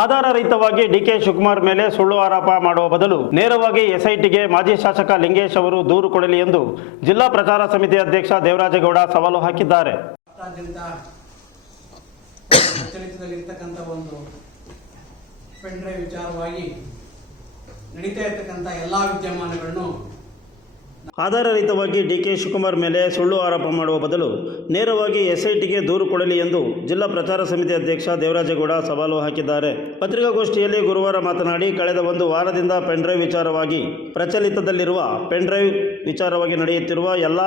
ಆಧಾರರಹಿತವಾಗಿ DK Shivakumar ಮೇಲೆ ಸುಳ್ಳು ಆರೋಪ ಮಾಡುವ ಬದಲು ನೇರವಾಗಿ ಎಸ್ಐಟಿಗೆ ಮಾಜಿ ಶಾಸಕ ಲಿಂಗೇಶ್ ಅವರು ದೂರು ಕೊಡಲಿ ಎಂದು ಜಿಲ್ಲಾ ಪ್ರಚಾರ ಸಮಿತಿ ಅಧ್ಯಕ್ಷ ದೇವರಾಜೇಗೌಡ ಸವಾಲು ಹಾಕಿದ್ದಾರೆ. ಪ್ರಚಲಿತದಲ್ಲಿರ್ತಕ್ಕಂಥ ಒಂದು ಪೆನ್ ಡ್ರೈವ್ ವಿಚಾರವಾಗಿ ನಡೀತಾ ಇರತಕ್ಕಂಥ ಎಲ್ಲಾ ವಿದ್ಯಮಾನಗಳನ್ನು ಆಧಾರರಹಿತವಾಗಿ ಡಿಕೆ ಶಿವಕುಮಾರ್ ಮೇಲೆ ಸುಳ್ಳು ಆರೋಪ ಮಾಡುವ ಬದಲು ನೇರವಾಗಿ ಎಸ್ಐಟಿಗೆ ದೂರು ಕೊಡಲಿ ಎಂದು ಜಿಲ್ಲಾ ಪ್ರಚಾರ ಸಮಿತಿ ಅಧ್ಯಕ್ಷ ದೇವರಾಜೇಗೌಡ ಸವಾಲು ಹಾಕಿದ್ದಾರೆ. ಪತ್ರಿಕಾಗೋಷ್ಠಿಯಲ್ಲಿ ಗುರುವಾರ ಮಾತನಾಡಿ, ಕಳೆದ ಒಂದು ವಾರದಿಂದ ಪೆನ್ ಡ್ರೈವ್ ವಿಚಾರವಾಗಿ ಪ್ರಚಲಿತದಲ್ಲಿರುವ ಪೆನ್ ಡ್ರೈವ್ ವಿಚಾರವಾಗಿ ನಡೆಯುತ್ತಿರುವ ಎಲ್ಲ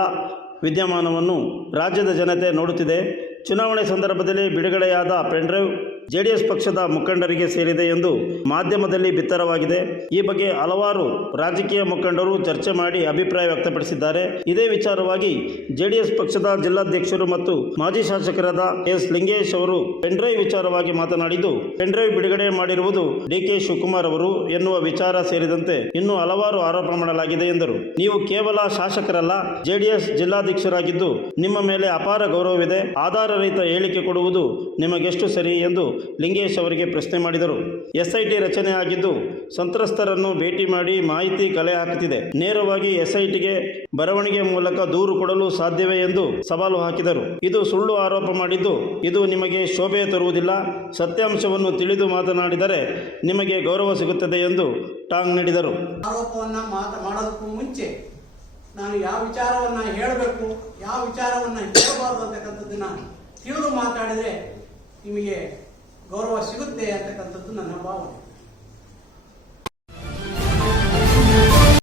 ವಿದ್ಯಮಾನವನ್ನು ರಾಜ್ಯದ ಜನತೆ ನೋಡುತ್ತಿದೆ. ಚುನಾವಣೆ ಸಂದರ್ಭದಲ್ಲಿ ಬಿಡುಗಡೆಯಾದ ಪೆನ್ ಡ್ರೈವ್ ಜೆಡಿಎಸ್ ಪಕ್ಷದ ಮುಖಂಡರಿಗೆ ಸೇರಿದೆ ಎಂದು ಮಾಧ್ಯಮದಲ್ಲಿ ಬಿತ್ತರವಾಗಿದೆ. ಈ ಬಗ್ಗೆ ಹಲವಾರು ರಾಜಕೀಯ ಮುಖಂಡರು ಚರ್ಚೆ ಮಾಡಿ ಅಭಿಪ್ರಾಯ ವ್ಯಕ್ತಪಡಿಸಿದ್ದಾರೆ. ಇದೇ ವಿಚಾರವಾಗಿ ಜೆಡಿಎಸ್ ಪಕ್ಷದ ಜಿಲ್ಲಾಧ್ಯಕ್ಷರು ಮತ್ತು ಮಾಜಿ ಶಾಸಕರಾದ ಎಸ್ ಲಿಂಗೇಶ್ ಅವರು ಪೆನ್ ಡ್ರೈವ್ ವಿಚಾರವಾಗಿ ಮಾತನಾಡಿದ್ದು, ಪೆನ್ ಡ್ರೈವ್ ಬಿಡುಗಡೆ ಮಾಡಿರುವುದು ಡಿಕೆ ಶಿವಕುಮಾರ್ ಅವರು ಎನ್ನುವ ವಿಚಾರ ಸೇರಿದಂತೆ ಇನ್ನೂ ಹಲವಾರು ಆರೋಪ ಮಾಡಲಾಗಿದೆ ಎಂದರು. ನೀವು ಕೇವಲ ಶಾಸಕರಲ್ಲ, ಜೆಡಿಎಸ್ ಜಿಲ್ಲಾಧ್ಯಕ್ಷರಾಗಿದ್ದು ನಿಮ್ಮ ಮೇಲೆ ಅಪಾರ ಗೌರವವಿದೆ. ಆಧಾರರಹಿತ ಹೇಳಿಕೆ ಕೊಡುವುದು ನಿಮಗೆಷ್ಟು ಸರಿ ಎಂದು ಲಿಂಗೇಶ್ ಅವರಿಗೆ ಪ್ರಶ್ನೆ ಮಾಡಿದರು. ಎಸ್ಐಟಿ ರಚನೆ ಆಗಿದ್ದು ಸಂತ್ರಸ್ತರನ್ನು ಭೇಟಿ ಮಾಡಿ ಮಾಹಿತಿ ಕಲೆ ಹಾಕುತ್ತಿದೆ. ನೇರವಾಗಿ ಎಸ್ಐಟಿಗೆ ಬರವಣಿಗೆ ಮೂಲಕ ದೂರು ಕೊಡಲು ಸಾಧ್ಯವೇ ಎಂದು ಸವಾಲು ಹಾಕಿದರು. ಇದು ಸುಳ್ಳು ಆರೋಪ ಮಾಡಿದ್ದು ಇದು ನಿಮಗೆ ಶೋಭೆ ತರುವುದಿಲ್ಲ. ಸತ್ಯಾಂಶವನ್ನು ತಿಳಿದು ಮಾತನಾಡಿದರೆ ನಿಮಗೆ ಗೌರವ ಸಿಗುತ್ತದೆ ಎಂದು ಟಾಂಗ್ ನೀಡಿದರು. ಆರೋಪವನ್ನು ಮಾಡೋದಕ್ಕೂ ಮುಂಚೆ ನಾನು ಯಾವ ವಿಚಾರವನ್ನ ಹೇಳಬೇಕು, ಯಾವ ವಿಚಾರವನ್ನ ಹೇಳಬಾರದು ಅಂತಕ್ಕಂಥದ್ದನ್ನ ತಿಳಿದು ಮಾತಾಡಿದರೆ ನಿಮಗೆ ಗೌರವ ಸಿಗುತ್ತೆ ಅಂತಕ್ಕಂಥದ್ದು ನನ್ನ ಭಾವನೆ.